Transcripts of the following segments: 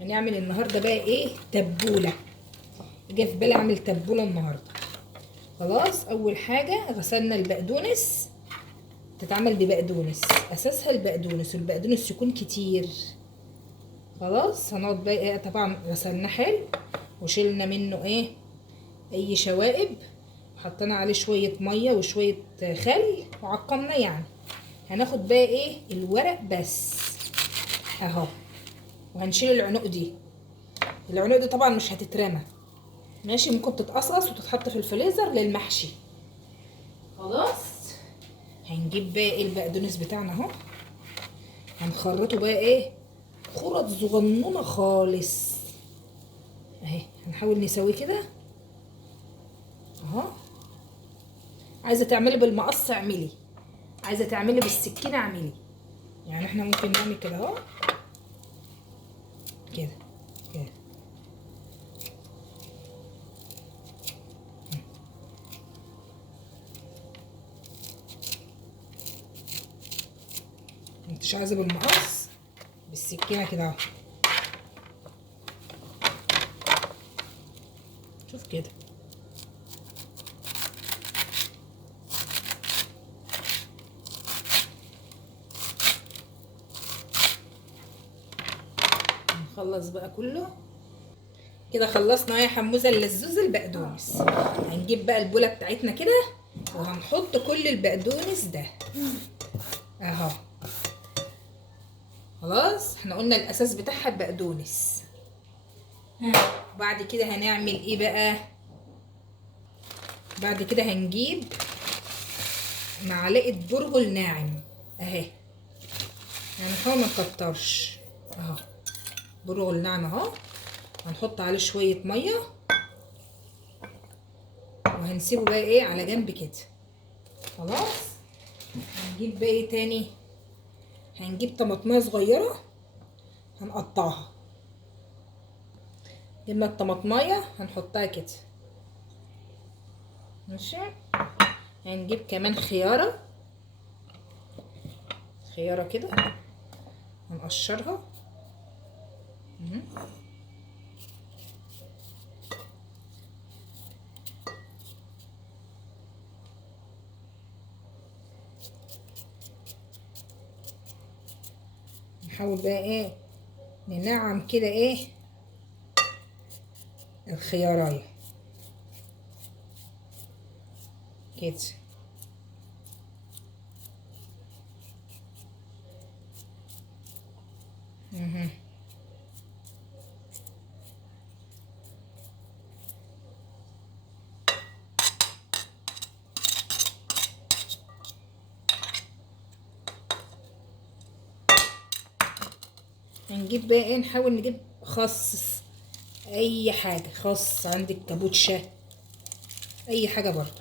هنعمل النهارده بقى ايه؟ تبوله. جه في بالي اعمل تبوله النهارده. خلاص، اول حاجه غسلنا البقدونس. تتعمل ببقدونس، اساسها البقدونس، والبقدونس يكون كتير. خلاص، هنقعد بقى ايه؟ طبعا غسلناه حلو وشيلنا منه ايه؟ اي شوائب. حطينا عليه شويه ميه وشويه خل وعقمناه يعني. هناخد بقى ايه؟ الورق بس اهو. وهنشيل العنق دي. العنق دي طبعا مش هتترمى، ماشي؟ ممكن تتقصقص وتتحط في الفريزر للمحشي. خلاص، هنجيب بقى ايه؟ البقدونس بتاعنا اهو. هنخرطه بقى ايه؟ خرط صغنونه خالص اهي. هنحاول نسويه كده اهو. عايزه تعملي بالمقص اعملي، عايزه تعملي بالسكينه اعملي. يعني احنا ممكن نعمل كده اهو، كده كده. انتش عايزه بالمقص، بالسكينه كده اهو. شوف كده. نخلص بقى كله كده. خلصنا يا حموزه اللزوز البقدونس. هنجيب بقى البوله بتاعتنا كده وهنحط كل البقدونس ده اهو. خلاص، احنا قلنا الاساس بتاعها البقدونس. بعد كده هنعمل ايه بقى؟ بعد كده هنجيب معلقه برغل ناعم اهي. يعني نحاول ما نكترش اهو. برغل ناعم اهو. هنحط عليه شويه ميه وهنسيبه بقى ايه على جنب كده. خلاص، هنجيب بقى ايه تاني؟ هنجيب طماطمايه صغيره هنقطعها. جبنا الطماطمايه هنحطها كده، ماشي؟ هنجيب كمان خياره، خياره كده هنقشرها. نحاول بقى ايه؟ ننعم كده ايه؟ الخيارايه كده. هنجيب بقى ايه؟ نحاول نجيب خس، اي حاجه، خس عندك، كابوتشا، اي حاجه برضه.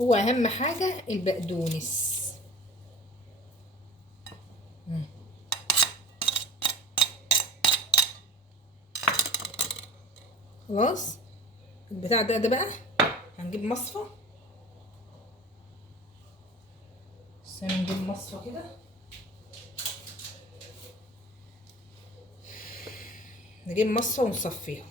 هو اهم حاجه البقدونس. خلاص، البتاع ده بقى هنجيب مصفى. استنى نجيب مصفى كده. نجيب مصفى ونصفيها.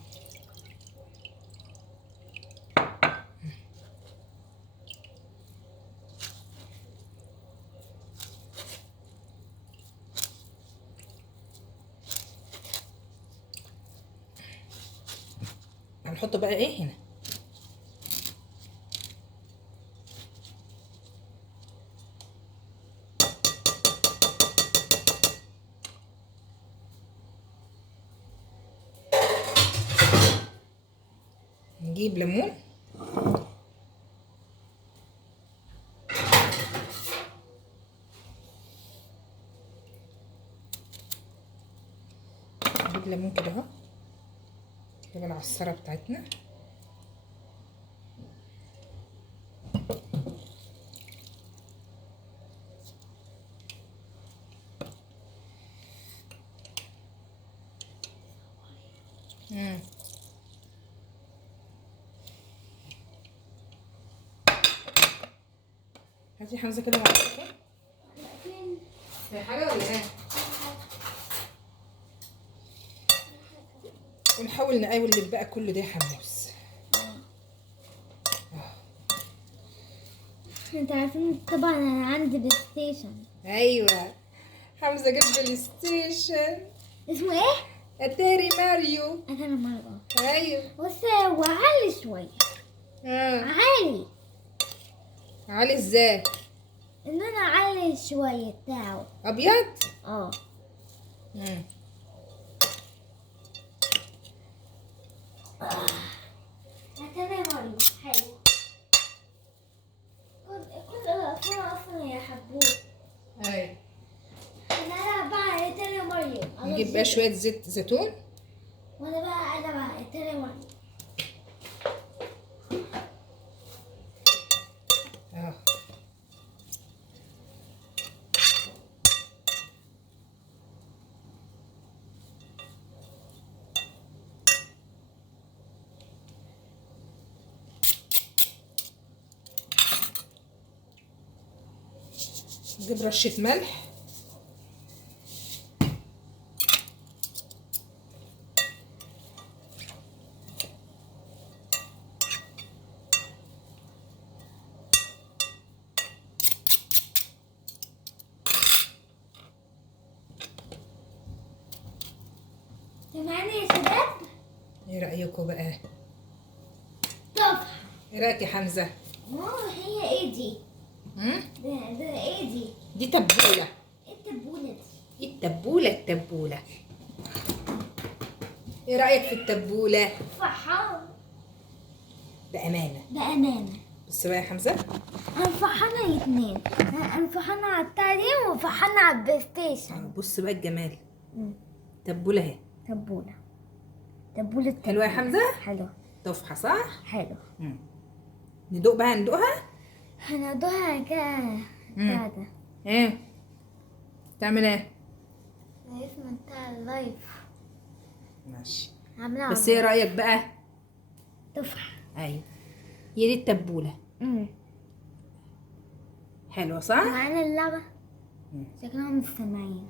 هنحط بقى ايه هنا؟ نجيب ليمون، نجيب ليمون كده اهو. نجيب العصاره بتاعتنا. مم. هاتي حمزه كده معاكي في حاجه ولا ايه؟ ونحاول نقلب بقى كل ده يا حموس. انت عارفين طبعا انا عندي بلاي ستيشن. ايوه حمزه جاب بلاي ستيشن. اسمه ايه؟ اتاري ماريو. انا مرة. ايوه. بس هو عالي شوية. عالي. علي ازاي؟ ان انا عالي شوية بتاعه. ابيض؟ اه. امم. اتاري ماريو حلو. كل الاطفال اصلا يحبوه. ايوه. انا بقى اتاري ماريو. نجيب بقى شويه زيت زيتون. وانا بقى اتاري ماريو. اه. نجيب رشه ملح. سمعني يا شباب؟ ايه رايكم بقى؟ طب ايه رايك يا حمزه؟ ماما هي ايه دي؟ امم. ده ايه دي؟ دي تبوله. ايه التبولة دي؟ التبوله. ايه رايك في التبوله؟ فرحان. بأمانة. بص بقى يا حمزه. أنا فرحانة الاتنين. أنا فرحانة على التعليم وفرحانة على البلاي ستيشن. بص بقى الجمال. تبوله اهي. تبولة حلوه يا حمزه؟ حلوة. تفحى صح؟ حلو. ندوق بقى ندوقها. هنقضوها كده. ايه تعمل ايه؟ اسم بتاع اللايف. ماشي. عاملة بس ايه رايك بقى؟ تفرح. ايوه هي دي التبوله. حلوه صح؟ معانا اللعبة. شكلهم مستمعين.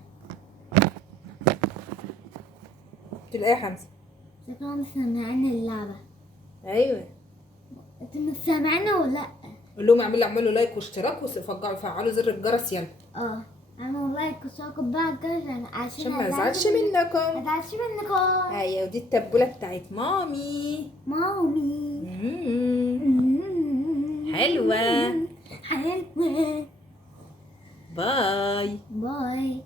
تقول ايه يا حمزه؟ شكلهم مستمعين اللعبة. ايوه. انتوا مستمعين ولا لأ؟ قول لهم اعملوا لايك واشتراك وفعلوا زر الجرس يلا. اعملوا لايك واشتركوا بقى الجرس عشان ما ازعلش منكم. ما ازعلش منكم. ايوه ودي التبوله بتاعت مامي. حلوه. حلوة. باي. باي.